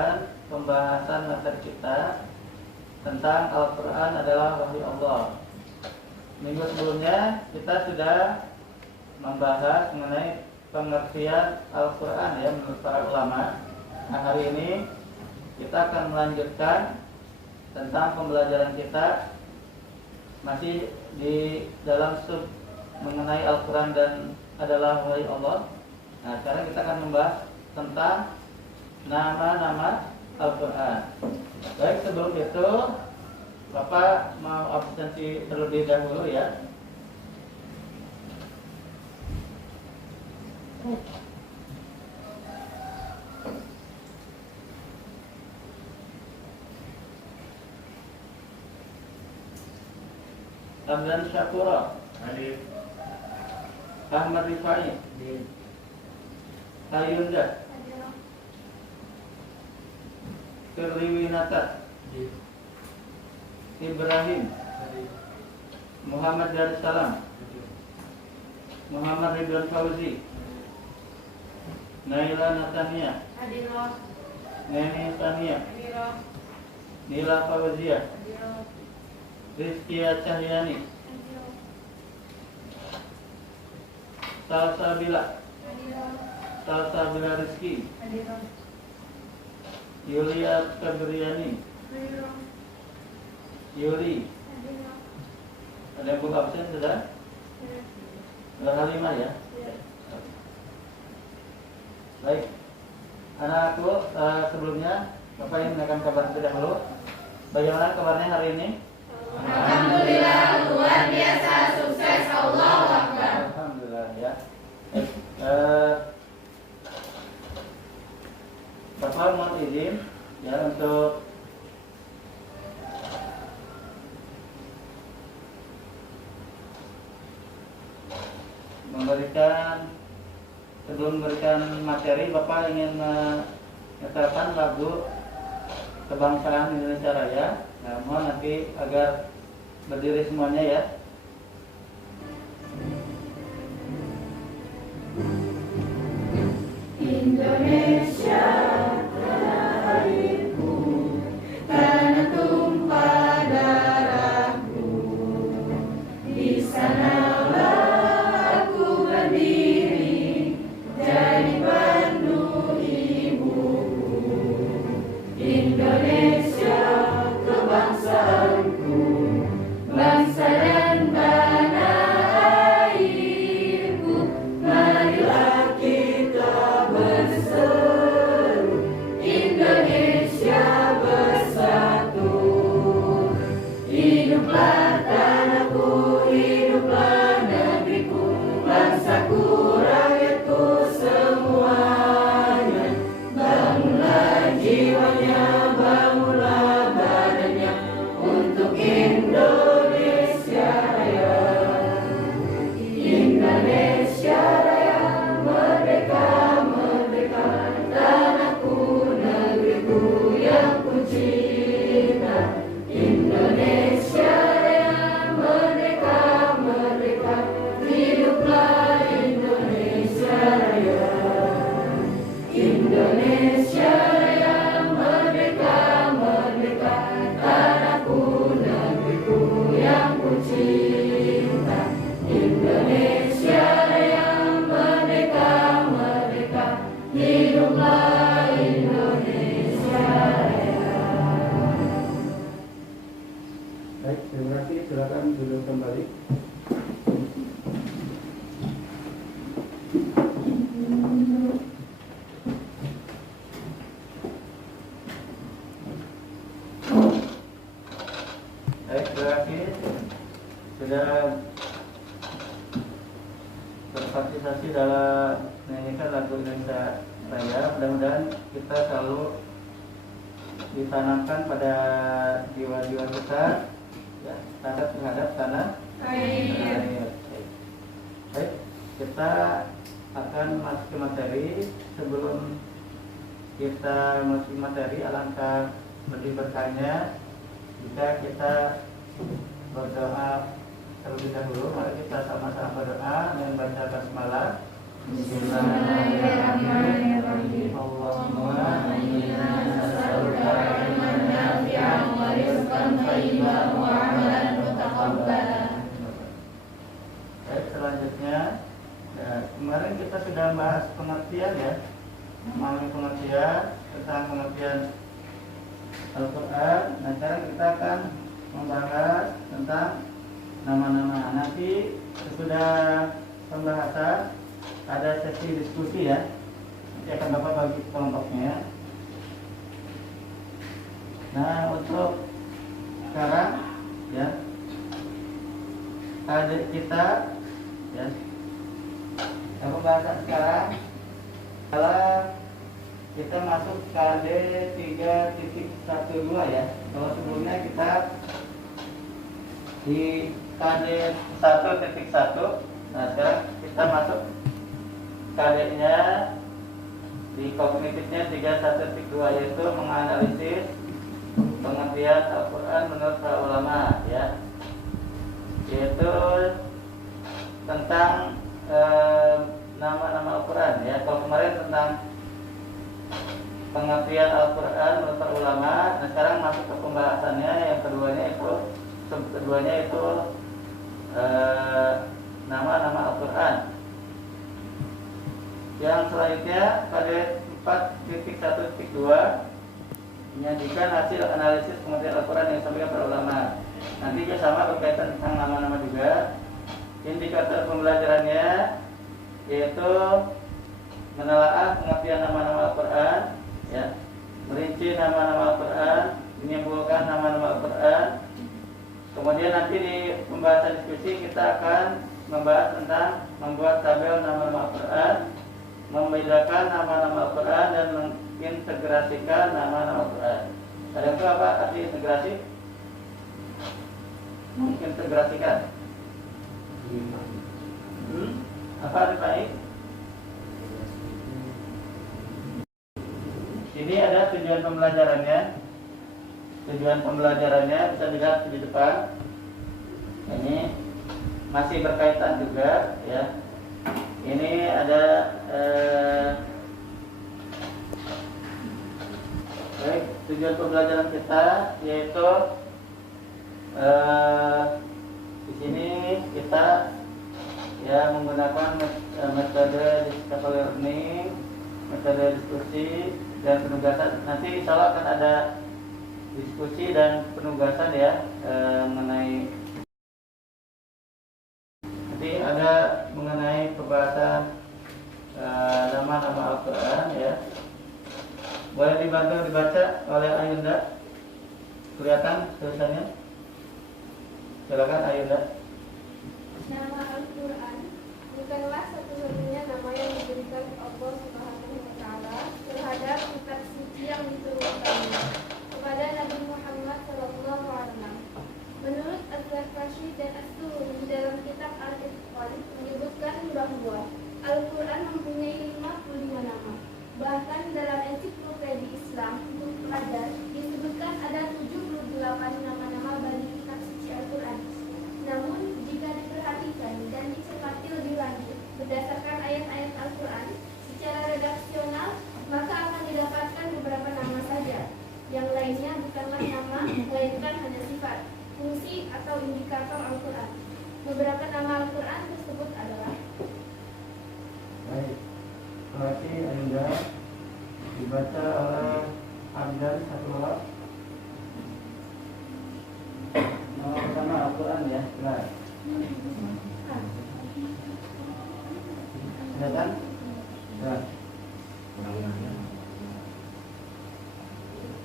melanjutkan pembahasan materi kita tentang Al-Quran adalah wahyu Allah. Minggu sebelumnya kita sudah membahas mengenai pengertian Al-Quran ya menurut para ulama. Nah, hari ini kita akan melanjutkan tentang pembelajaran kita masih di dalam sub mengenai Al-Quran dan adalah wahyu Allah. Nah, sekarang kita akan membahas tentang nama-nama Al-Quran. Baik, sebelum itu Bapak mau absensi terlebih dahulu ya. Ramdan Syakura Hadir. Ahmad Rifai Hadir. Ayunda Kerliwinata Hadir. Ibrahim Hadir. Muhammad Darussalam Hadir. Muhammad Ridwan Fauzi Naila Natania Hadiroh. Neni Tania Hadiroh. Nila Fauzia Hadiroh. Rizkia Cahyani Hadiroh. Salsabila Hadiroh. Salsabila Rizki Hadiroh. Yulia Febriani Hadiroh. Yuli. Hadiroh. Ada yang buka absen sudah? Halimah ya. Baik, anakku sebelumnya Bapak ingin menaikkan kabar terlebih dahulu. Bagaimana kabarnya hari ini? Alhamdulillah, luar biasa, sukses, Allahu Akbar. Alhamdulillah ya. Bapak mohon izin ya untuk sebelum memberikan materi, Bapak ingin menyetelkan lagu kebangsaan Indonesia Raya. Nah, mohon nanti agar berdiri semuanya ya. Indonesia tanah airku, tanah tumpah darahku. Di sanalah aku berdiri, jadi pandu ibuku. Indonesia kebangsaanku, bangsa dan tanah airku. Marilah kita berseru, Indonesia bersatu. Hiduplah tanahku, hiduplah negeriku, bangsaku, rakyatku semuanya. Bangunlah jiwanya, bangunlah badannya untuk Indonesia Raya. Indonesia Raya, merdeka, merdeka, tanahku, negeriku yang ku cinta. Indonesia Raya, merdeka, merdeka, hiduplah Indonesia Raya. Indonesia Raya, merdeka, merdeka, tanahku, negeriku yang ku cinta. Indonesia Raya, merdeka, merdeka, hiduplah Indonesia Raya. Baik, terima kasih. Silakan duduk kembali. Baik, terima kasih sudah berpartisipasi dalam menyanyikan lagu Indonesia Raya. Mudah-mudahan kita selalu ditanamkan pada jiwa-jiwa kita ya, standar terhadap tanah air. Baik, kita akan masuk ke materi. Sebelum kita masuk ke materi, alangkah lebih berkahnya jika kita berdoa terlebih dahulu. Mari kita sama-sama berdoa dengan baca basmalah. Bismillahirrahmanirrahim. Allahumma inna nas'aluka ilman nafi'an wa rizqan thayyiban wa 'amalan mutaqabbalan. Baik, selanjutnya kemarin kita sudah bahas pengertian ya, memahami pengertian tentang pengertian Al-Quran. Nah, sekarang kita akan membahas tentang nama-nama. Nanti sesudah pembahasan ada sesi diskusi ya. Nanti akan Bapak bagi kelompoknya. Nah, untuk sekarang ya, adik kita ya, pembahasan sekarang adalah kita masuk KD 3.12 ya. Kalau sebelumnya kita di KD 1.1. Nah, sekarang kita masuk KD-nya di kognitifnya 3.1.2, yaitu menganalisis pengertian Al-Quran menurut para ulama ya, yaitu tentang nama-nama Al-Quran ya. Kalau kemarin tentang pengertian Al-Quran menurut para ulama, nah sekarang masuk ke pembahasannya yang keduanya itu nama-nama Al-Quran. Yang selanjutnya pada 4.1.2 menyajikan hasil analisis pengertian Al-Quran yang disampaikan para ulama. Nanti juga sama berkaitan tentang nama-nama juga. Indikator pembelajarannya yaitu menelaah pengertian nama-nama Al-Quran ya, merinci nama-nama Al-Quran, menyimpulkan nama-nama Al-Quran. Kemudian nanti di pembahasan diskusi kita akan membahas tentang membuat tabel nama-nama Al-Quran, membedakan nama-nama Al-Quran dan mengintegrasikan nama-nama Al-Quran. Ada itu apa arti integrasi? Mengintegrasikan. Apa arti baik? Ini ada tujuan pembelajarannya. Tujuan pembelajarannya bisa dilihat di depan. Ini masih berkaitan juga ya. Ini ada baik, tujuan pembelajaran kita yaitu di sini kita ya menggunakan metode discovery learning, metode diskusi dan penugasan. Nanti insya Allah akan ada diskusi dan penugasan ya mengenai, nanti ada mengenai pembahasan nama-nama Al-Quran ya. Boleh dibantu dibaca oleh Ayunda, kelihatan tulisannya? Silakan Ayunda. Nama Al-Quran bukanlah satu-satunya nama yang diberikan Allah Subhanahu wa Ta'ala terhadap kitab suci yang diturunkannya kepada Nabi Muhammad SAW. Menurut Az-Zarkashi dan As-Suri di dalam kitab Al-Itqan menyebutkan bahwa Al-Quran mempunyai 55 nama. Bahkan dalam ensiklopedia Islam untuk pelajar disebutkan ada 78 nama-nama bagi kitab suci Al-Quran. Namun jika diperhatikan dan dicermati lebih lanjut berdasarkan ayat-ayat Al-Quran secara redaksional, maka akan didapatkan beberapa nama saja. Yang lainnya bukanlah nama, melainkan hanya sifat, fungsi atau indikator Al-Quran. Beberapa nama Al-Quran tersebut adalah. Baik, berarti Anda dibaca oleh Hamdan satu orang. Nama pertama Al-Quran ya, benar. Silakan. Ya.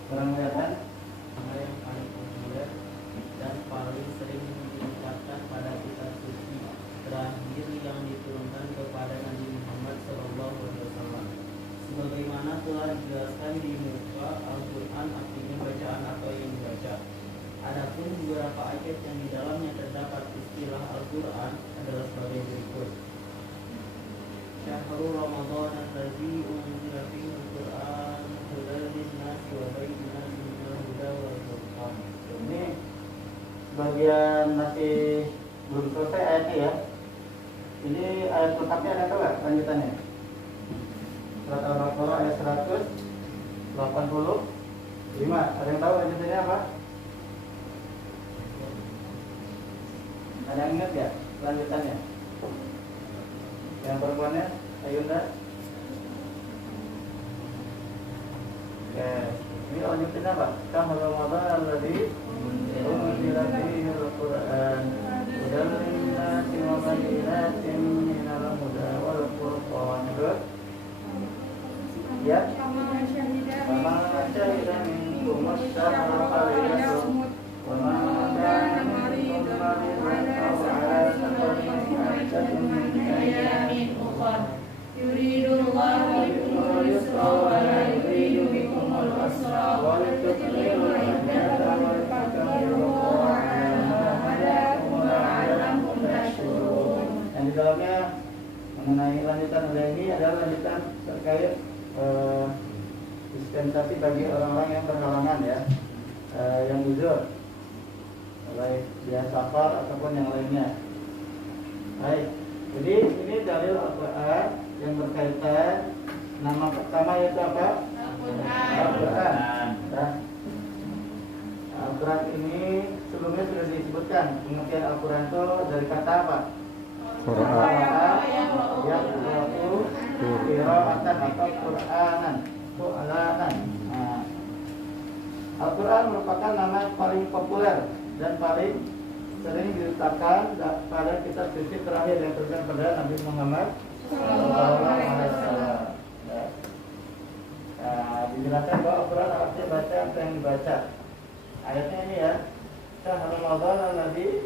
Kurang kelihatan? Nama yang paling populer dan paling sering diucapkan pada kitab suci terakhir yang diturunkan kepada Nabi Muhammad SAW. Sebagaimana telah dijelaskan di muka Al-Quran, artinya bacaan atau yang dibaca. Adapun beberapa ayat yang di dalamnya terdapat istilah Al-Quran adalah sebagai berikut. Syahrul Ramadan allazi unzila fihi al-Qur'an hudan lin-nasi wa bayyinatin minal huda wal furqan. Ini bagian masih belum selesai ayatnya ya. Ini ayat lengkapnya ada tahu nggak lanjutannya? Surat Al-Baqarah ayat 185. Ada yang tahu lanjutannya apa? Ada yang ingat ya lanjutannya? Yang perempuannya, Ayunda. Oke, ini lanjutannya apa? Syahrul Ramadan alladzi unzila fihi al-Qur'an hudan lin-nasi wa bayyinatin minal huda wal furqan. Ya. Faman syahida minkum ash-shahra falyasum wa man kana maridan aw ala safarin fa'iddatun min ayyamin ukhra. Yuridullahu bikumul yusra wa la yuridu bikumul usra wa litukmilul iddata wa litukabbiruhu ala ma hadakum wa la'allakum tashkurun. Yang di dalamnya mengenai lanjutan ini adalah lanjutan terkait dispensasi bagi orang-orang yang berhalangan ya, yang uzur, baik dia safar ataupun yang lainnya. Baik, jadi ini dalil Al-Quran yang berkaitan. Nama pertama yaitu apa? Al-Quran. Al-Quran ini sebelumnya sudah disebutkan pengertian Al-Quran itu dari kata apa? Quran. Yang itu qira'atan atau Qur'anan. Al-Quran merupakan nama paling populer dan paling sering diletakkan pada kitab suci terakhir yang terjadi pada Nabi Muhammad SAW. Dijelaskan bahwa Al-Quran artinya baca apa yang dibaca. Ayatnya ini ya, Syahrul Ramadan alladzi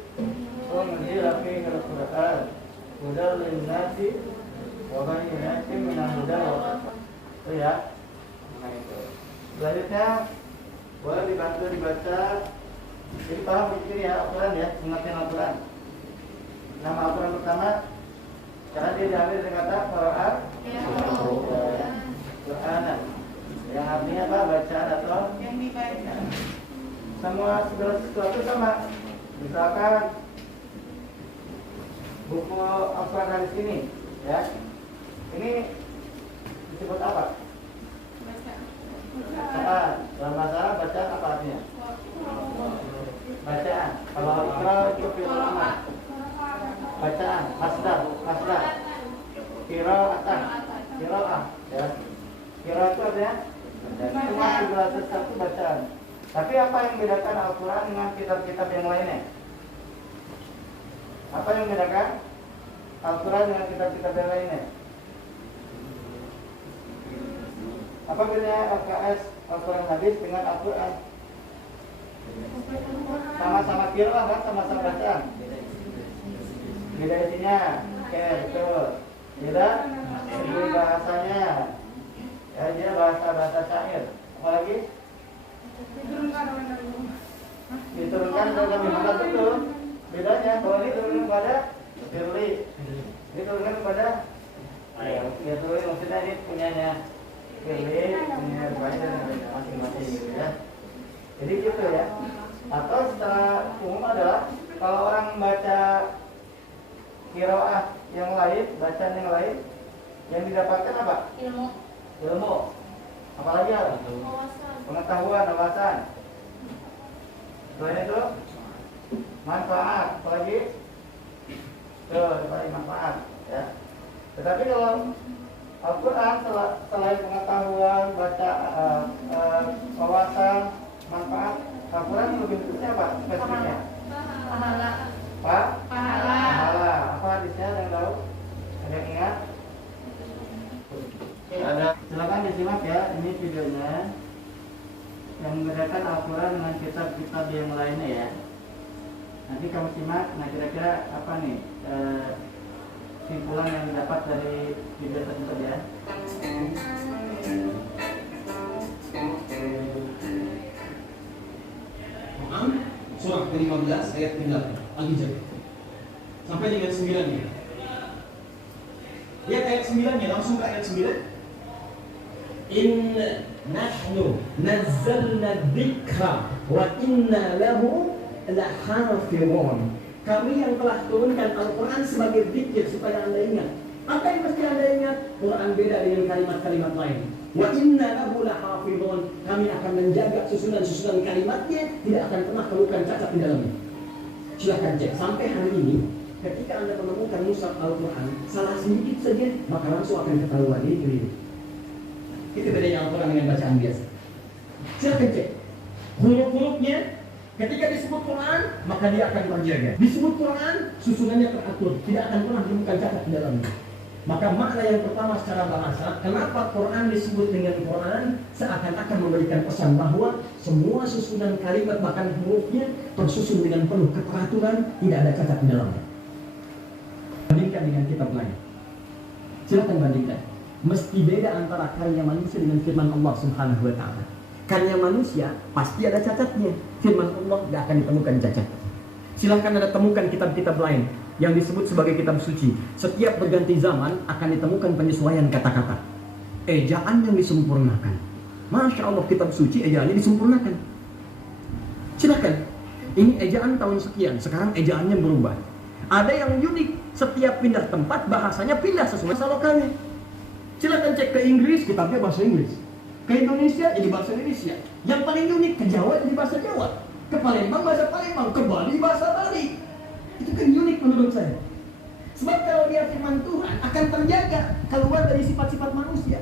unzila fihi al-Qur'an hudan lin-nasi wa bayyinatin minal huda wal furqan. Itu ya. Nah itu. Selanjutnya boleh dibantu dibaca. Jadi paham begini ya Al-Quran ya, pengertian Al-Quran. Nama Al-Quran pertama karena dia diambil dari kata Quran, Qur'anan, yang artinya apa? Bacaan atau yang dibaca. Semua segala sesuatu sama. Misalkan buku Al-Quran hadis ini, ya, ini disebut apa? Bacaan. Dalam bahasa Arab bacaan apa artinya? Bacaan. Kalau Iqra itu fi'il bacaan, masdar. Qira'atan, qira'ah, ya. Qira'ah itu artinya semua segala sesuatu bacaan. Tapi apa yang membedakan Al-Quran dengan kitab-kitab yang lainnya? Apa yang membedakan Al-Quran dengan kitab-kitab yang lainnya? Apa bedanya LKS Al-Quran hadis dengan Al-Quran? Sama-sama qira'ah kan, sama-sama bacaan. Beda isinya, oke betul. Beda segi bahasanya. Ya dia bahasa syair. Apalagi? Diturunkan dalam Muhammad betul. Bedanya kalau ini turunkan kepada Firli, ini turunkan kepada ya Firli maksudnya ini punyanya Firli, punya banyak masing-masing gitu ya. Jadi gitu ya. Atau secara umum adalah kalau orang baca qiraah yang lain, bacaan yang lain, yang didapatkan apa? Ilmu. Apalagi apa? Pengetahuan, wawasan. Selain itu manfaat, apalagi? Paling manfaat, ya. Tetapi kalau Al-Quran selain pengetahuan, baca, wawasan, manfaat, Al-Quran lebih khususnya apa? Spesifiknya? Pahala. Pahala. Apa hadisnya yang tahu? Ada yang ingat? Ada. Silakan disimak ya, ini videonya yang membedakan Al-Quran dengan kitab-kitab yang lainnya ya. Nanti kamu simak. Nah kira-kira apa nih simpulan yang didapat dari video tersebut ya. Quran surah ke-15 ayat 8 Al-Hijr sampai dengan 9 nya. Lihat ayat 9 nya, langsung ke ayat 9. Inna nahnu nazzalna dzikra wa inna lahu lahafizun. Kami yang telah turunkan Al-Quran sebagai zikir supaya Anda ingat. Apa yang mesti Anda ingat? Quran beda dengan kalimat-kalimat lain. Wa inna lahu lahafidhun. Kami akan menjaga susunan-susunan kalimatnya, tidak akan pernah temukan cacat di dalamnya. Silahkan cek. Sampai hari ini, ketika Anda menemukan mushaf Al-Quran salah sedikit saja, maka langsung akan ketahuan ini keliru. Itu bedanya Al-Quran dengan bacaan biasa. Silahkan cek. Huruf-hurufnya ketika disebut Quran, maka dia akan terjaga. Disebut Quran, susunannya teratur, tidak akan pernah ditemukan cacat di dalamnya. Maka makna yang pertama secara bahasa, kenapa Quran disebut dengan Quran, seakan-akan memberikan pesan bahwa semua susunan kalimat bahkan hurufnya tersusun dengan penuh keteraturan, tidak ada cacat di dalamnya. Bandingkan dengan kitab lain. Silakan bandingkan. Mesti beda antara karya manusia dengan firman Allah Subhanahu wa taala. Karya manusia pasti ada cacatnya. Firman Allah tidak akan ditemukan cacat. Silahkan Anda temukan kitab-kitab lain yang disebut sebagai kitab suci. Setiap berganti zaman akan ditemukan penyesuaian kata-kata. Ejaan yang disempurnakan. Masya Allah, kitab suci ejaannya disempurnakan. Silahkan. Ini ejaan tahun sekian, sekarang ejaannya berubah. Ada yang unik, setiap pindah tempat bahasanya pindah sesuai bahasa lokalnya. Silahkan cek ke Inggris, kitabnya bahasa Inggris. Ke Indonesia, jadi bahasa Indonesia. Yang paling unik, ke Jawa, jadi bahasa Jawa. Ke Palembang, bahasa Palembang. Ke Bali, bahasa Bali. Itu kan unik menurut saya. Sebab kalau dia firman Tuhan akan terjaga keluar dari sifat-sifat manusia.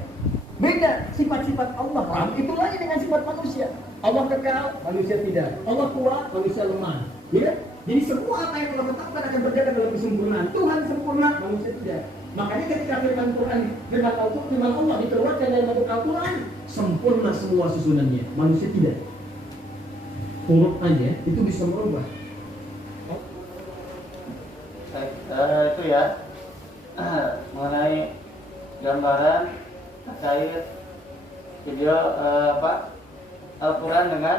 Beda sifat-sifat Allah. Itu lagi dengan sifat manusia. Allah kekal, manusia tidak. Allah kuat, manusia lemah. Ya? Jadi semua apa yang Allah tetapkan akan terjaga dalam kesempurnaan. Tuhan sempurna, manusia tidak. Makanya ketika firman Quran, firman Allah dikeluarkan dalam bentuk Al-Quran, sempurna semua susunannya. Manusia tidak. Huruf aja itu bisa merubah. Itu ya mengenai gambaran terkait video Al-Quran dengan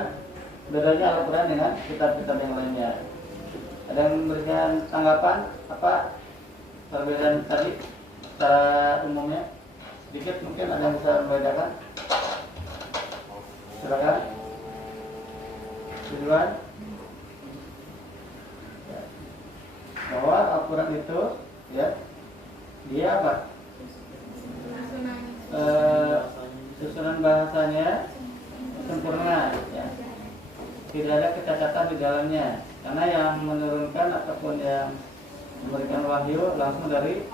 bedanya Al-Quran dengan kitab-kitab yang lainnya. Ada yang memberikan tanggapan apa perbedaan tadi secara umumnya? Sedikit mungkin ada yang bisa membedakan. Silakan. Tujuan bahwa Al-Quran itu ya dia apa? Susunan bahasanya sempurna ya. Tidak ada kecacatan di dalamnya karena yang menurunkan ataupun yang memberikan wahyu langsung dari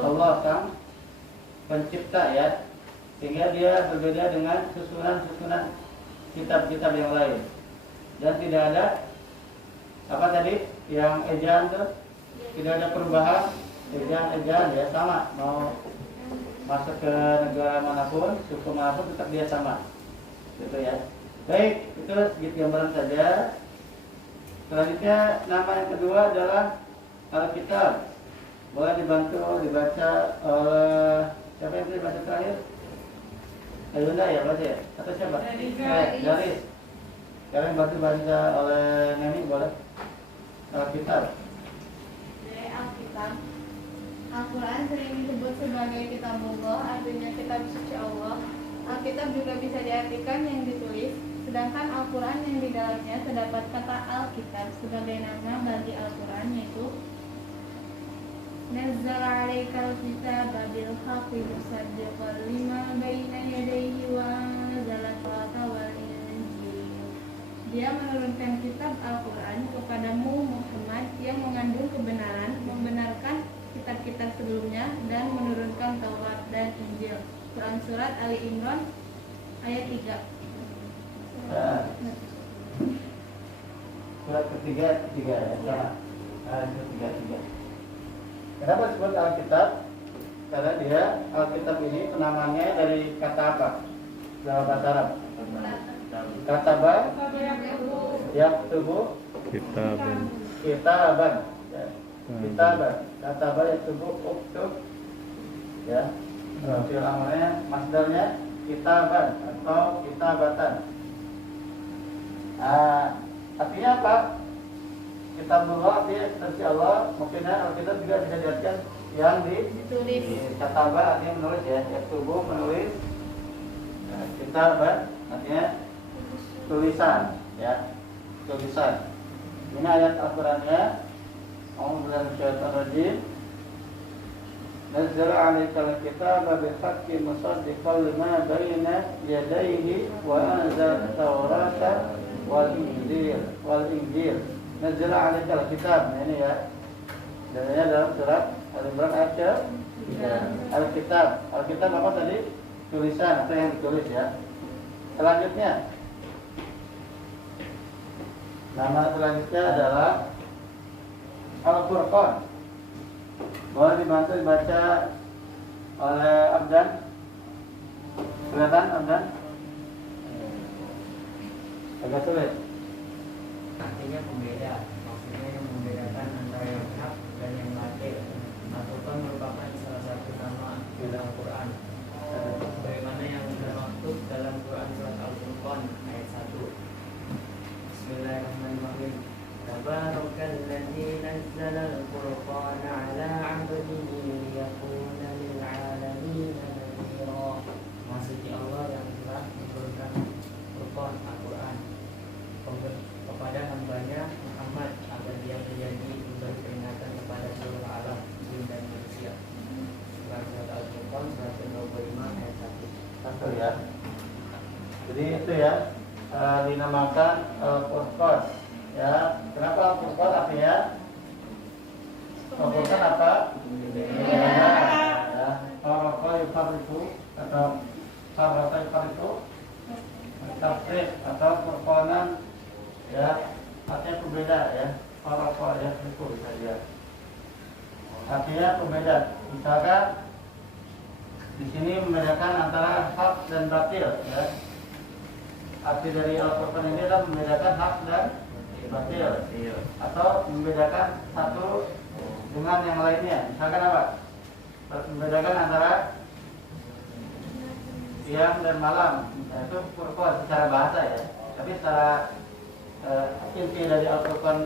Allah Sang Pencipta ya, sehingga dia berbeda dengan susunan-susunan kitab-kitab yang lain. Dan tidak ada apa tadi yang ejaan tuh, tidak ada perubahan ejaan ya, sama mau masuk ke negara manapun, suku manapun tetap dia sama gitu ya. Baik, itu sedikit gambaran saja. Selanjutnya nama yang kedua adalah Alkitab. Boleh dibantu dibaca oleh siapa yang bisa baca terakhir? Ayunda ya baca ya? Atau siapa? Garis. Sekarang bantu baca oleh Neni boleh. Alkitab. Dari Alkitab, Al-Quran sering disebut sebagai kitabullah, artinya kitab suci Allah. Alkitab juga bisa diartikan yang ditulis, sedangkan Al-Quran yang di dalamnya terdapat kata Alkitab sebagai nama bagi Al-Quran, yaitu Nazzala 'alaikal kitaba bil haqqi musaddiqan lima baina yadayhi wa anzala at-taurata wal injil. Dia menurunkan kitab Al-Quran kepadamu Muhammad yang mengandung kebenaran, membenarkan kitab-kitab sebelumnya, dan menurunkan Taurat dan Injil. Quran Surat Ali Imran ayat 3. Surat ketiga ya. Ketiga. Kenapa disebut Alkitab? Karena dia Alkitab ini penamanya dari kata apa? Dalam bahasa Arab. Kataba yaktubu kitaban. Kitaban. Kataba yaktubu uktub. Ya. Fi'il amrnya masdarnya kitaban atau kitabatan. Artinya apa? Kitabullah artinya kitab Allah, mungkinnya Alkitab juga bisa diartikan yang ditulis. Kataba artinya menulis ya, yaktubu menulis. Kitaban artinya tulisan ya, tulisan. Ini ayat Al-Qur'annya A'udzu billahi minasyaitonir rajim. Nazzala 'alaikal kitaba bil haqqi musaddiqan lima baina yadayhi wa anzala at-taurata wal injil. Nazzala 'alaikal kitab. Nah, ini ya. Dalilnya dalam surat Al-Imran ayat 3. Al-kitab. Al-kitab apa tadi? Tulisan atau yang ditulis ya. Selanjutnya, nama selanjutnya adalah Al-Furqan. Boleh dibantu dibaca oleh Abdan. Kelihatan Abdan? Agak sulit. Artinya pembeda, maksudnya yang membedakan antara yang hak dan yang batil. Al-Furqan merupakan salah satu nama dalam Al-Quran, sebagaimana yang termaktub dalam Quran surat Al-Furqan ayat 1. Bismillahirrahmanirrahim. Tabarakalladzi nazzala al-Furqana 'ala 'abdihi liyakuna lil 'alamin nadhira. Maksudnya Allah yang telah menurunkan Furqan Al-Quran kepada hambanya Muhammad agar dia menjadi memberi peringatan kepada seluruh alam jin dan manusia. Surat Al-Furqan surat 25 ayat 1. Ya. Jadi itu ya, dinamakan Al-Furqan. Ya, kenapa Al-Furqan artinya? Al-Furqan apa? Ya, Farqa yufarriqu atau Farqa yufarriqu, tafriq atau Furqanan, ya, artinya pembeda ya. Farqa ya, itu bisa dia. Artinya pembeda. Misalkan di sini membedakan antara hak dan batil ya. Arti dari Al-Furqan ini adalah membedakan hak dan batil atau membedakan satu dengan yang lainnya. Misalkan apa? Membedakan antara siang dan malam. Nah, itu Furqan secara bahasa ya. Tapi secara inti dari Al-Quran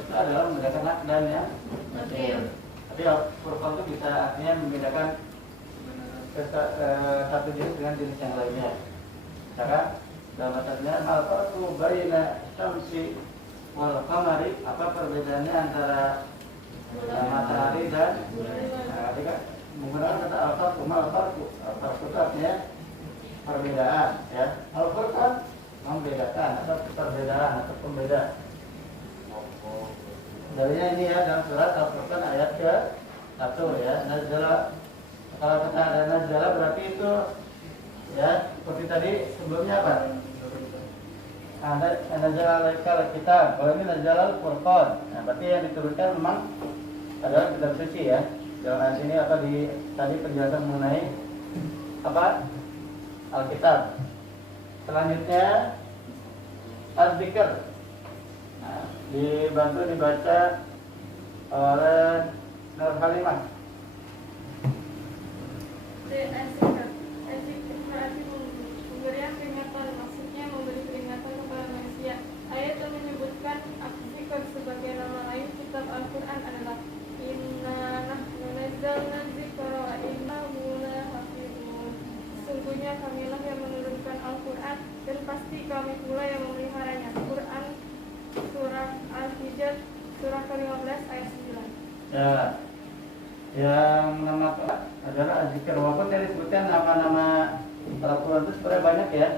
itu adalah membedakan hak dan yang batil. Tapi Al-Furqan itu bisa artinya membedakan satu jenis dengan jenis yang lainnya. Misalkan dalam bahasanya al-farqu baina syamsi wal qamari, apa perbedaannya antara matahari dan ketika menggunakan kata al-farqu, al-farqu itu artinya perbedaan ya. Al-Furqan membedakan atau perbedaan atau pembeda. Dalilnya ini ya dalam surat Al-Furqan ayat ke-1 ya. Nazzala, kalau kata ada nazzala berarti itu ya seperti tadi sebelumnya apa? Nazzala alaikal kitab. Kalau ini nazzala Al-Furqan. Nah, berarti yang diturunkan memang adalah kitab suci ya. Dalam ayat ini apa tadi penjelasan mengenai apa? Alkitab. Selanjutnya Az-Zikr. Nah, dibantu dibaca oleh Nur Halimah. Berarti pemberian peringatan, maksudnya memberi peringatan kepada manusia. Ayat yang menyebutkan Az-Zikr sebagai nama lain kitab Al-Quran adalah Inna nahnu nazzalna dzikra wa inna lahu lahafizun. Sesungguhnya kamilah yang menurunkan Al-Quran dan pasti kami pula yang memeliharanya. Quran surah Al-Hijr surah ke-15 ayat 9. Ya. Yang nama adalah Az-Zikr. Walaupun tadi disebutkan nama-nama Al-Quran itu sebenarnya banyak ya.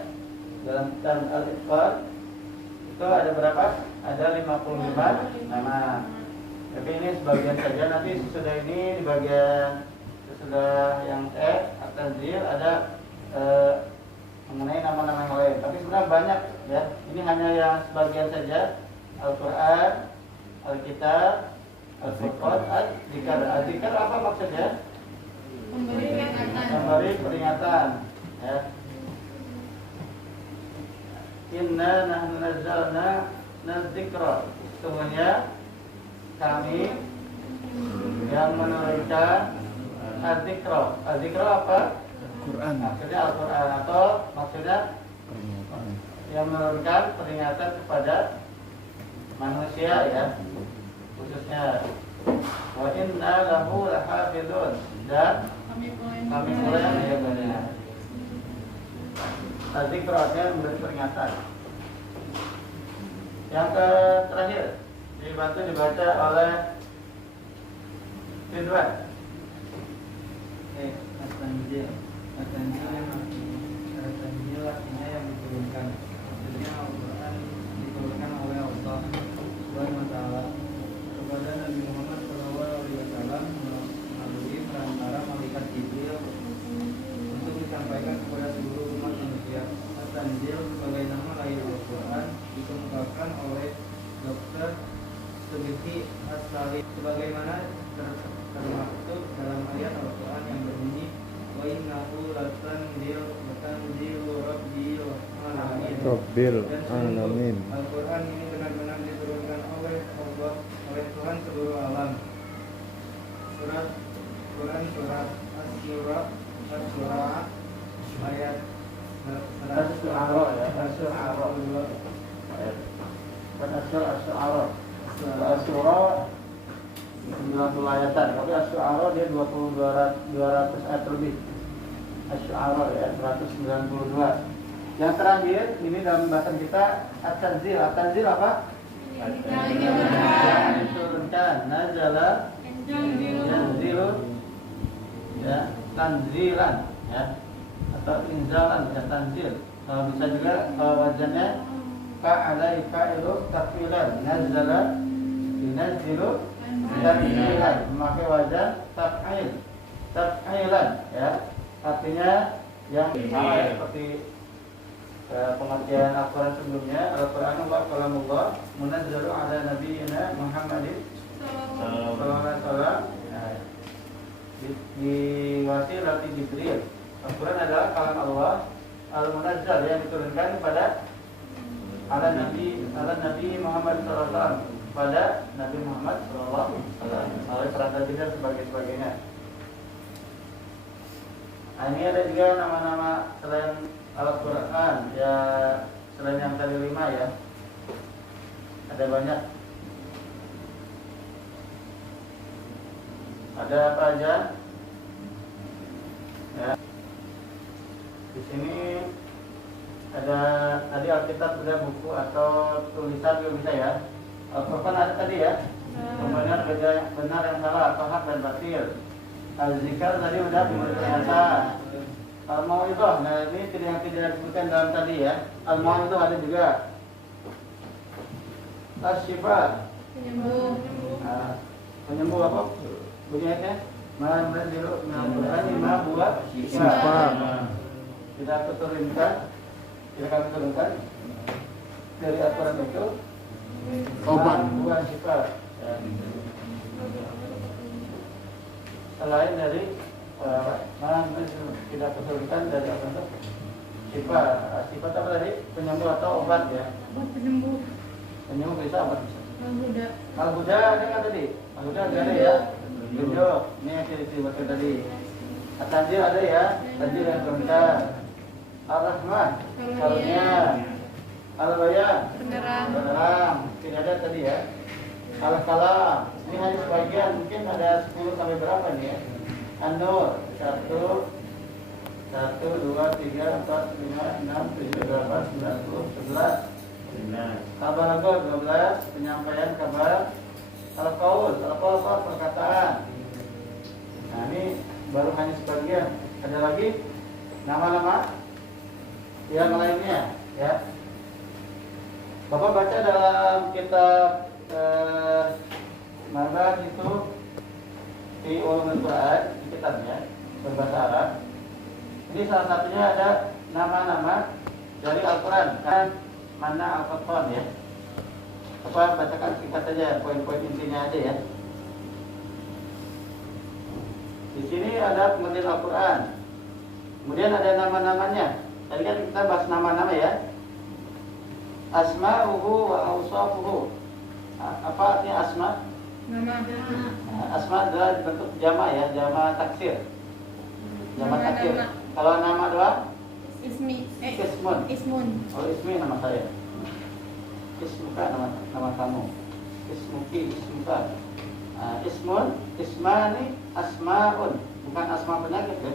Dalam kitab Al-Iqbal itu ada berapa? Ada 55 nama. Tapi ini sebagian saja, nanti sesudah ini di bagian sesudah yang At-Tanzil ada mengenai nama-nama yang lain. Tapi sebenarnya banyak ya. Ini hanya yang sebagian saja. Al-Quran, Al-Kitab, Al-Furqan, Az-Zikr. Az-Zikr apa maksudnya? Memberi peringatan ya. Inna nahnu nazzalna dzikra. Sesungguhnya kami yang menurunkan Az-Zikra. Az-Zikra apa? Quran. Maksudnya Al-Quran atau maksudnya yang menurunkan peringatan kepada manusia ya, khususnya wa inna lahu lahafizun, dan kami pula yang menjaganya. Az-Zikra artinya memberi peringatan. Yang terakhir dibantu dibaca oleh Ridwan. At-Tanzil. At-Tanzil artinya yang diturunkan. Maksudnya Al-Quran diturunkan oleh Allah Subhanahu wa Ta'ala kepada Nabi Muhammad SAW melalui perantara malaikat Jibril untuk disampaikan kepada seluruh umat manusia. At-Tanzil sebagai nama lain Al-Quran dikemukakan oleh Dr. Sugiti As-Salim sebagaimana termaktub dalam ayat Al-Quran yang berbunyi wa innahu latanzil rabbil alamin. Al-Quran ini benar-benar diturunkan oleh Allah, oleh Tuhan seluruh alam. Surat Quran surat Asy-Syura ayat Asy-Syu'ara ya, Asy-Syu'ara ayat Asy-Syu'ara 90 ayatan, tapi Asy-Syu'ara dia 200 ayat lebih. Asy-Syu'ara ya 192. Yang terakhir ini dalam bahasan kita At-Tanzil. At-Tanzil apa? Yang diturunkan. Nazala yanzilun ya, tanzilan ya, atau inzalan ya, tanzil. Bisa juga wazannya fa'alai fa'ilu takfilan. Nazala yunazzilu tanzilan, memakai wazan taf'ilan ya, artinya yang sama seperti pengertian Al-Quran sebelumnya. Al-Quran wa kalamullah munazzalu ala nabiyyina Muhammadin sallallahu alaihi wasallam di wasilati Jibril. Al-Quran adalah kalam Allah al-munazzal yang diturunkan kepada ala Nabi Muhammad sallallahu alaihi wasallam, pada Nabi Muhammad sallallahu alaihi wasallam oleh perantara Jibril sebagainya. Ini ada juga nama-nama selain Al-Quran ya, selain yang tadi 5 ya, ada banyak. Ada apa aja ya? Di sini ada tadi Alkitab, sudah buku atau tulisan juga bisa ya. Al-Quran ada tadi ya, kemudian benar yang salah atau hak dan batil. Al-Zikr tadi udah ternyata. Al-Mau'idhah, nah ini yang tidak disebutkan dalam tadi ya. Al-Mau'idhah ada juga. Asy-Syifa, penyembuh apa bunyinya? Ma'anzilu minal-Qur'ani ma huwa syifa. Tidak keturunkan dari Al-Quran itu obat, bukan syifa ya. Selain dari tidak kesulitan dari apa itu? Sifat apa tadi? Penyembuh atau obat ya? Penyembuh. Penyembuh bisa obat bisa. Al-Huda. Al-Huda ada kan tadi? Al-Huda ada ya? Tunjuk. Ini yang disebutkan tadi. At-Tanzil ada ya? Tanzil yang perintah. Ar-Rahman. Karunia. Al-Bayan. Penerang. Tidak ada tadi ya? Al-Kalam. Ini hanya sebagian, mungkin ada 10 sampai berapa nih ya? An-Nur 1, 2, 3, 4, 5, 6, 7, 8, 9, 10, 11. Kabar 12, penyampaian kabar. Al-Qaul, apa perkataan. Nah ini baru hanya sebagian. Ada lagi nama-nama yang lainnya ya. Bapak baca dalam kitab mana itu di Ulumul Quran, di kitabnya berbahasa Arab. Ini salah satunya ada nama-nama dari Al-Quran kan, mana Al-Qur'an ya. Apa bacakan singkat saja poin-poin intinya aja ya. Di sini ada pengertian Al-Quran. Kemudian ada nama-namanya. Tadi kan kita bahas nama-nama ya. Asma'uhu wa awsafuhu. Apa artinya asma? Nama. Asma adalah bentuk jama ya, jama taksir. Jama Nama, taksir. nama. Kalau nama doang Ismi. Ismun. Oh, Ismi nama saya. Ismuka nama kamu. Ismuki, ismuka. Ismun, ismani, asmaun. Bukan asma penyakit ya.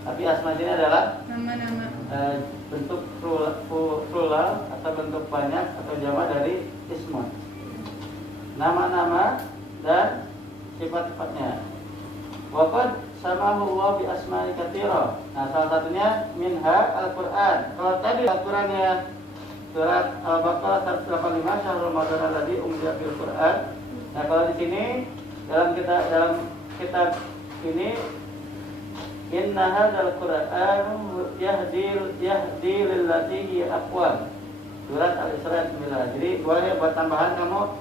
Tapi asma ini adalah Nama-nama. bentuk plural atau bentuk banyak atau jama dari ismun. Nama-nama dan sifat-sifatnya. Waqad samahu Allah bi asma'i katsira. Nah, salah satunya minha Al-Qur'an. Kalau tadi Al-Qur'annya surat Al-Baqarah 185 Syahrul Ramadan alladzi unzila fil Qur'an. Nah, kalau di sini dalam kitab ini inna hadzal Qur'an yahdi lillati hiya aqwam. Surat Al-Isra 9. Jadi boleh buat tambahan kamu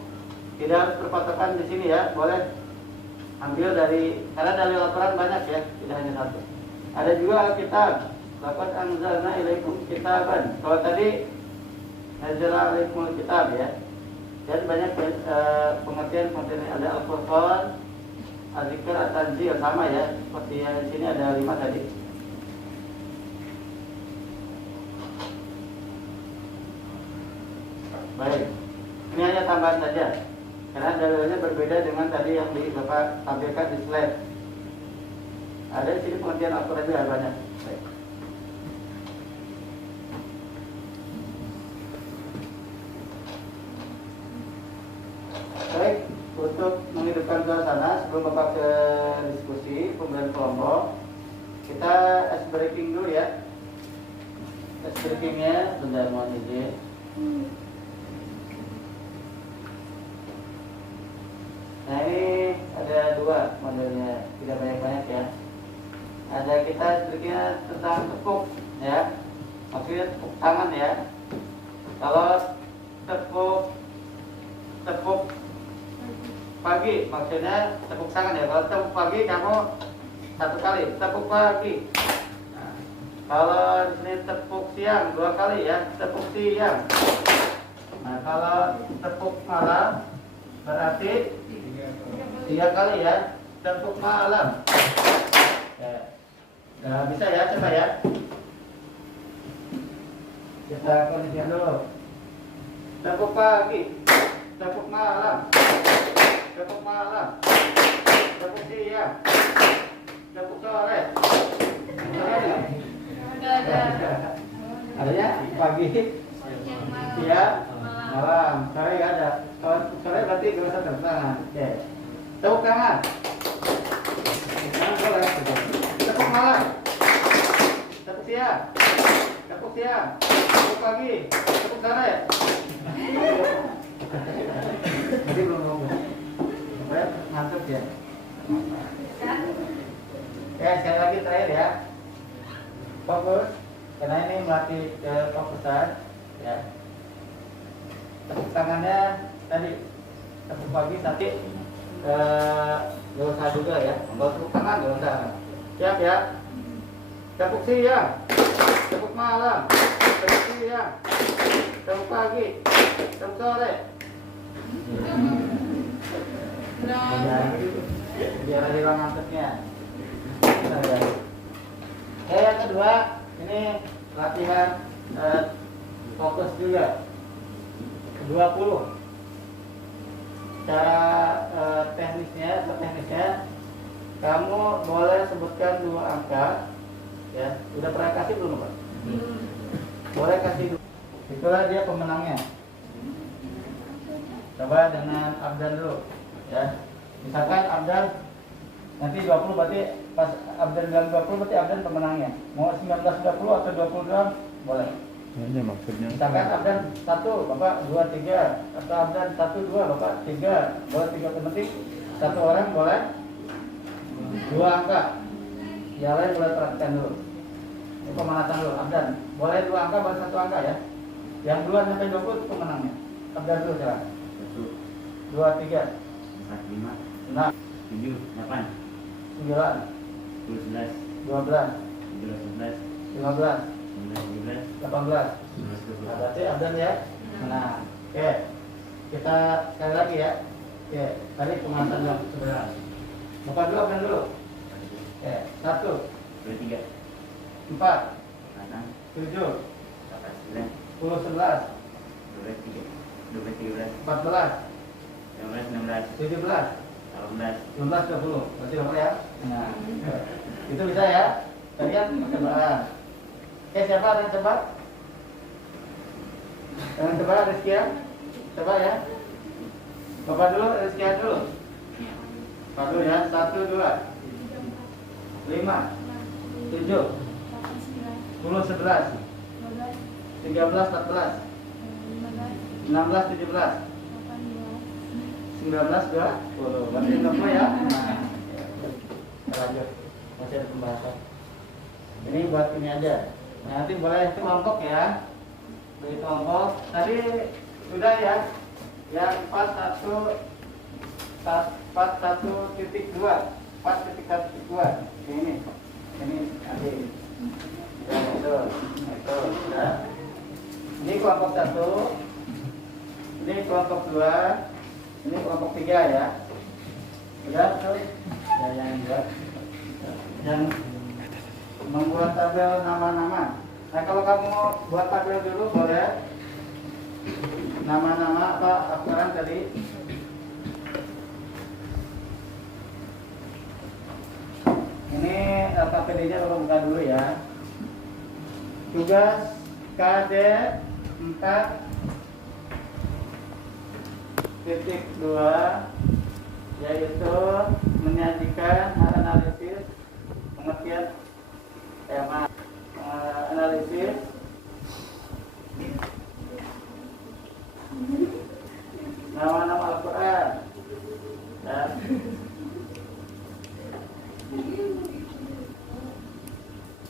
tidak harus berpatokan di sini ya, boleh ambil dari, karena dalil Al-Quran banyak ya, tidak hanya satu. Ada juga Alkitab. Laqad anzalna ilaikum kitaban. Kalau tadi nazala alaikumul kitab ya. Dan banyak pengertian ada Al-Furqan, Al-Zikr, At-Tanzil sama ya. Seperti yang di sini ada 5 tadi. Baik. Ini hanya tambahan saja. Karena dalilnya berbeda dengan tadi yang di Bapak tampilkan di slide. Ada di sini pengertian Al-Quran juga banyak. Baik. Baik, untuk menghidupkan suasana sebelum Bapak ke diskusi pemberian kelompok, kita ice breaking dulu ya. Ice breakingnya bentar, mohon izin. Nah, ini ada 2 modelnya, tidak banyak-banyak ya. Ada kita sedikitnya tentang tepuk ya, maksudnya tepuk tangan ya. Kalau tepuk pagi maksudnya tepuk tangan ya. Kalau tepuk pagi kamu 1 kali, tepuk pagi. Nah, kalau di sini tepuk siang 2 kali ya, tepuk siang. Nah, kalau tepuk malam berarti 3 kali ya, tepuk malam. Ya. Nah, bisa ya, coba ya. Kita kondisikan dulu. Tepuk pagi, tepuk malam, tepuk malam, tepuk siang, tepuk sore. Adanya pagi, siang, malam. Sore nggak ada. Kalau sore berarti gak usah tepuk tangan. Oke. Tepuk tangan. Tangan boleh. Tepuk malam. Tepuk siang. Tepuk siang. Tepuk pagi. Tepuk sore. Jadi belum ngomong. Supaya ngantuk ya. Ya, sekali lagi terakhir ya. Fokus. Karena ini melatih kefokusan. Ya. Tepuk tangannya tadi. Tepuk pagi tadi. Gak usah juga ya. Kalau tepuk tangan gak usah. Siap ya. Tepuk siang, tepuk malam, tepuk siang, tepuk pagi, tepuk sore. Biar ada hilang ngantuknya. Yang kedua, ini latihan fokus juga. 20. Cara teknisnya kamu boleh sebutkan 2 angka ya. Udah pernah kasih belum Pak? Boleh kasih dulu. Itulah dia pemenangnya. Coba dengan Abdan dulu ya. Misalkan Abdan nanti 20 berarti pas Abdan bilang 20 berarti Abdan pemenangnya. Mau 19-20 atau 22 boleh. Ini maksudnya. Misalkan Abdan 1, Bapak 2, 3. Atau Abdan 1, 2, Bapak 3. Boleh 3 penting. 1 orang boleh 2 angka. Yang lain boleh perhatikan dulu. Ini pemanasan dulu. Abdan boleh 2 angka, boleh 1 angka ya. Yang duluan sampai 20 itu pemenangnya. Abdan dulu sekarang. 2, 3, 4, 5, 6, 7, 8, 9, 10, 11, 12, 13, 15, 16, 17, 18. 19, Nah, berarti Abdan ya. Nah, oke. Kita sekali lagi ya. Oke, tadi pemanasan yang sebenarnya. Bapak dulu, Abdan dulu. Oke, 1, 2, 3, 4, 6, 7, 8, 9, 10, 11, 12, 13, 14, 15, 16, 17, 18, 19, 20. Berarti Bapak ya. Nah, itu bisa ya. Tadi kan percobaan. Oke, siapa ada yang coba? Yang coba Rizky ya? Coba ya. Bapak dulu, Rizky dulu. Padu ya, 1, 2, 5, 7, 10, 11, 13, 14, 16, 17, 19, 20. Berarti 60 ya. Nah, lanjut. Masih ada pembahasan. Ini buat ini aja. Nah, nanti boleh kelompok ya. Beri kelompok. Tadi sudah ya. Yang 41.2. 4.1.2. Ini nanti. Ya, itu. Ya. Ini kelompok 1. Ini kelompok 2. Ini kelompok 3 ya. Sudah tuh. Ya, yang buat yang membuat tabel nama-nama. Nah, kalau kamu buat tabel dulu boleh. Nama-nama apa akuran tadi? Ini KPD-nya kalau buka dulu ya. Tugas KD 4.2 yaitu menyajikan analisis pengertian tema analisis nama-nama Al-Quran ya.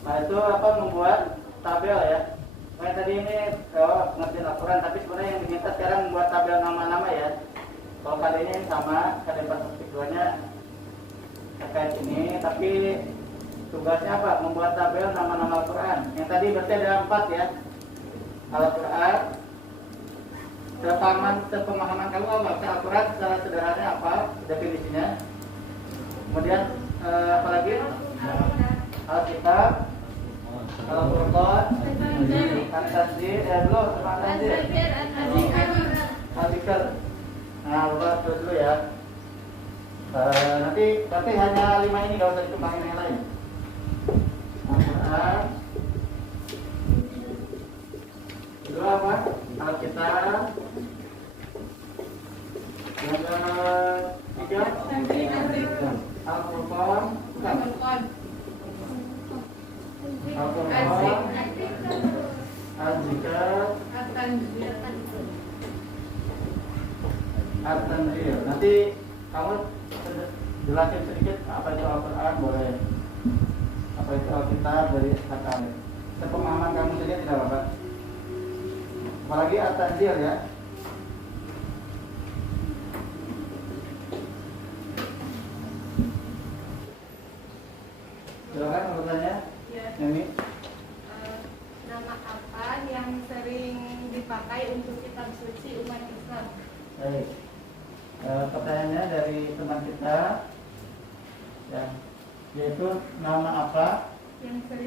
Nah itu apa membuat tabel ya. Nah tadi ini pengertian Al-Quran, tapi sebenarnya yang diminta sekarang membuat tabel nama-nama ya. Kalau kali ini sama, kali 4.2-nya terkait ini, tapi tugasnya apa? Membuat tabel nama-nama Al-Quran. Yang tadi berarti ada 4 ya. Al-Quran. Sepemahaman kamu apa? Al-Quran secara sederhana apa definisinya? Kemudian apalagi? Alkitab, Al-Furqan, At-Tanzil, belum sama At-Tanzil. Al-Zikr. Nah, buat dulu ya. Nanti hanya 5 ini, gak usah dikembangin yang lain. Al-Quran. Kedua apa? Alkitab. Yang ketiga Al-Furqan. Al-Furqan. Al-Zikr. At-Tanzil. Nanti kamu jelasin sedikit apa itu Al-Quran, boleh. Apa itu Alkitab dari kata. Sepemahaman kamu saja tidak apa-apa. Apalagi At-Tanzil ya. Silakan bertanya. Ya. Ini Nama apa yang sering dipakai untuk kitab suci umat Islam? baik. Pertanyaannya dari teman kita ya, yaitu nama apa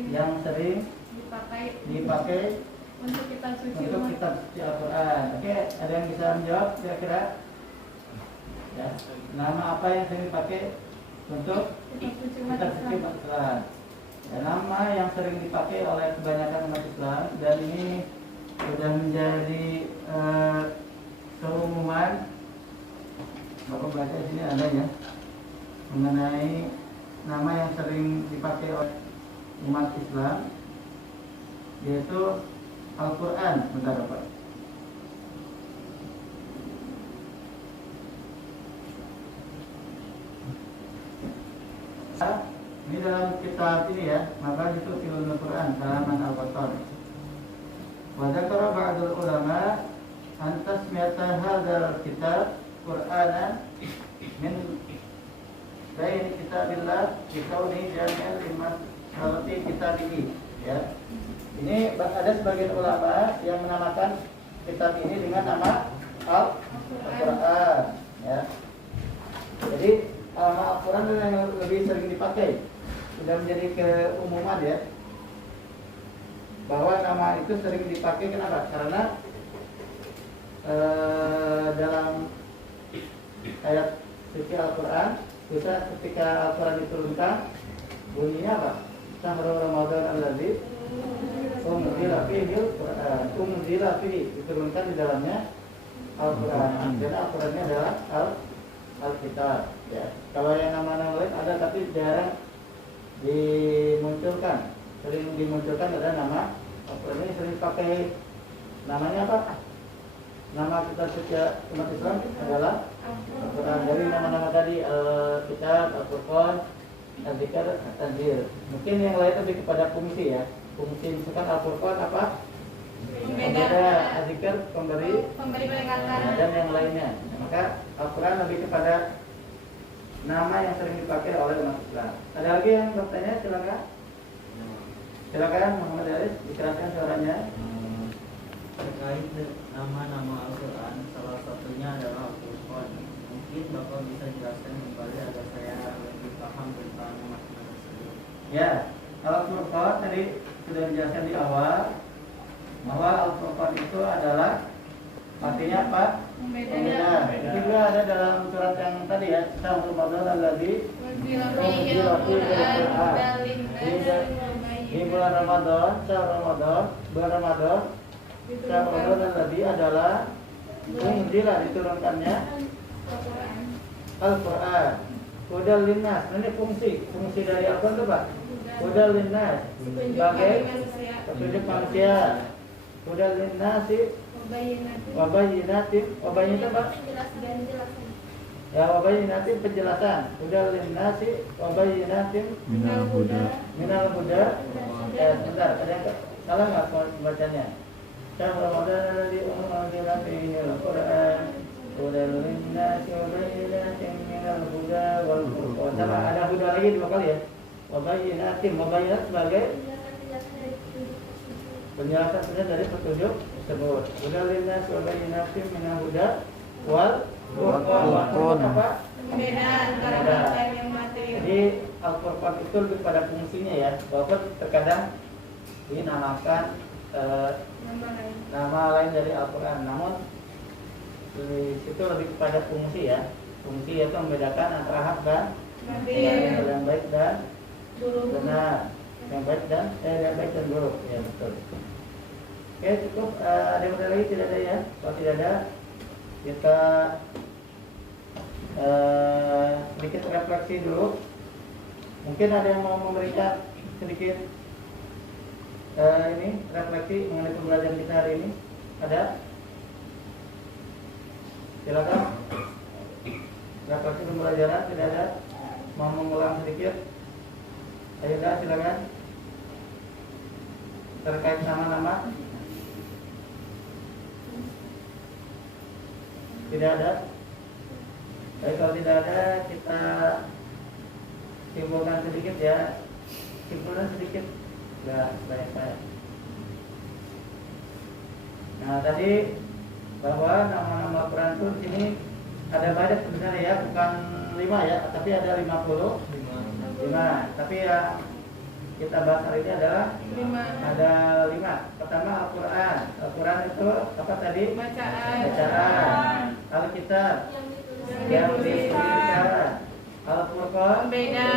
Yang sering dipakai untuk kitab suci untuk umat kitab suci Al-Quran. Oke, ada yang bisa menjawab kira-kira? Ya, nama apa yang sering dipakai untuk kitab suci umat kitab suci Islam? umat Islam? Ya, nama yang sering dipakai oleh kebanyakan umat Islam dan ini sudah menjadi keumuman. Bapak baca di sini ada ya mengenai nama yang sering dipakai oleh umat Islam yaitu Al-Quran. Bentar Bapak. Ini dalam kitab ini ya, maka itu filul Quran halaman Al-Baqarah. Wa dzakara ba'dul ulama an tasmiyata hadzal kitab Qur'anan min bain kitabillah bi kauni jami'an liman salati kitab ini ya. Ini ada sebagian ulama yang menamakan kitab ini dengan nama Al-Quran ya. Jadi nama Al-Quran yang lebih sering dipakai, sudah menjadi keumuman ya, bahwa nama itu sering dipakai. Kenapa? Karena dalam ayat suci Al-Quran, ketika Al-Quran diturunkan, bunyinya apa? Syahrul Ramadan allazi unzila fihi Al-Quran. Unzila fihi, diturunkan di dalamnya Al-Quran. Dan Al-Qurannya adalah Alkitab ya. Kalau yang nama-nama lain ada tapi jarang dimunculkan. Sering dimunculkan ada nama apa ini sering pakai namanya apa? Nama kitab suci umat Islam adalah Al-Quran. Dari nama-nama tadi Kitab, Al-Furqan, Al-Dzikr, At-Tanzir. Mungkin yang lain lebih kepada fungsi ya. Fungsi misalkan Al-Furqan apa? Pembeda, Al-Dzikr pemberi peringatan, dan yang lainnya. Maka Al-Quran lebih kepada nama yang sering dipakai oleh umat Islam. Ada lagi yang bertanya? Silakan. Silakan Muhammad Aris, dikeraskan suaranya. Terkait nama-nama Al-Quran, salah satunya adalah Al-Furqan. Mungkin Bapak bisa jelaskan kembali agar saya lebih paham tentang makna tersebut. Ya, Al-Furqan tadi sudah dijelaskan di awal bahwa Al-Furqan itu adalah artinya apa? Pembeda. Itu juga ada dalam surat yang tadi ya, Syahrul Ramadan alladzi di bulan Ramadan, bulan Ramadan tadi adalah unzila diturunkannya Al-Quran. Hudal linnas, ini fungsi dari Al-Quran itu Pak. Hudal linnas sebagai petunjuk manusia. Hudal linnasi wabayinatin Pak. Ya wabayinatin penjelasan. Hudal linnasi wabayinatin minal huda. Sebentar, ada yang salah nggak bacanya? Syahrul Ramadan alladzi unzila fihi al-Qur'an hudal linnasi wabayinatin minal huda wal furqan. Sama ada huda lagi dua kali ya. Wabayinatin sebagai penjelasan dari petunjuk tersebut. Hudal linnasi wabayinatin minal huda wal furqan. Apa? Beda antara bahasa yang materi. Jadi Al-Furqan itu lebih pada fungsinya ya. Walaupun terkadang dinamakan nama lain dari Al-Quran, namun di situ lebih kepada fungsi ya. Fungsi yaitu membedakan antara hak dan yang baik dan benar, yang baik dan buruk ya betul. Oke cukup. Ada yang lagi? Tidak ada ya. Kalau tidak ada kita sedikit refleksi dulu. Mungkin ada yang mau memberikan sedikit ini refleksi mengenai pembelajaran kita hari ini. Ada? Silakan. Refleksi pembelajaran tidak ada? Mau mengulang sedikit? Ayo dah silakan. Terkait nama-nama? Tidak ada? Baik, kalau tidak ada kita simpulkan sedikit ya. Simpulkan sedikit. Enggak, banyak. Nah tadi bahwa nama-nama Quran itu sini ada banyak sebenarnya ya, bukan 5 ya, tapi ada 55. Tapi yang kita bahas hari ini adalah 5. Ada 5. Pertama Al-Quran. Al-Quran itu apa tadi? Bacaan. Alkitab yang dituliskan. Al-Furqan Beda.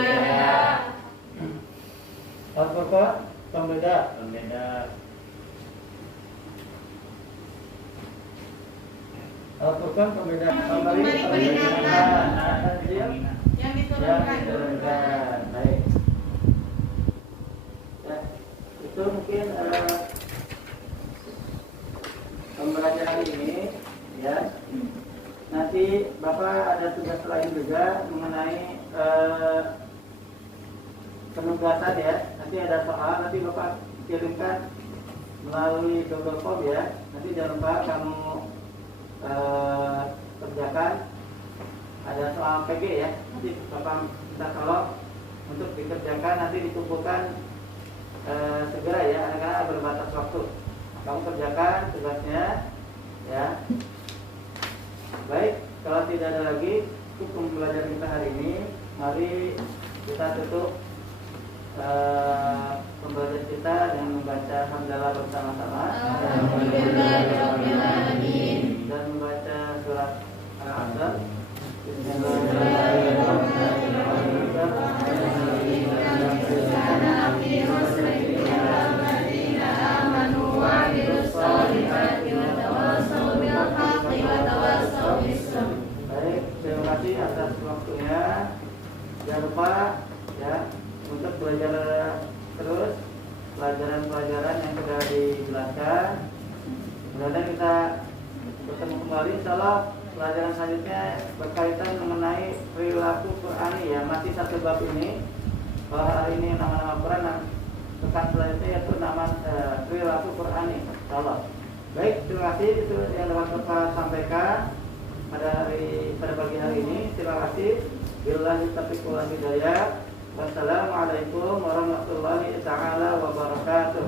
Al-Furqan pembeda. Al-Furqan pembeda. Pemberi peringatan. Yang diturunkan. Baik. Ya, itu mungkin pembelajaran ini ya. Nanti Bapak ada tugas lain juga mengenai penugasan ya. Nanti ada soal, nanti Bapak kirimkan melalui Google Form ya. Nanti jangan lupa kamu kerjakan. Ada soal PG ya. Nanti Bapak minta tolong untuk dikerjakan, nanti dikumpulkan segera ya, karena berbatas waktu. Kamu kerjakan tugasnya ya. Baik, kalau tidak ada lagi untuk pembelajaran kita hari ini, mari kita tutup pembelajaran kita dengan membaca hamdalah bersama-sama dan membaca surat Al-Asr. Baik, terima kasih atas waktunya. Jangan lupa ya untuk belajar terus pelajaran-pelajaran yang sudah dijelaskan. Kemudian kita bertemu kembali insyaallah pelajaran selanjutnya berkaitan mengenai perilaku Qur'ani ya, masih satu bab ini. Kalau hari ini nama-nama Quran, pekan selanjutnya yaitu nama perilaku Qur'ani insyaallah. Baik, terima kasih itu yang dapat Bapak sampaikan pada pagi hari ini. Terima kasih. Billahi taufiq wal hidayah. Wassalamualaikum warahmatullahi taala wabarakatuh.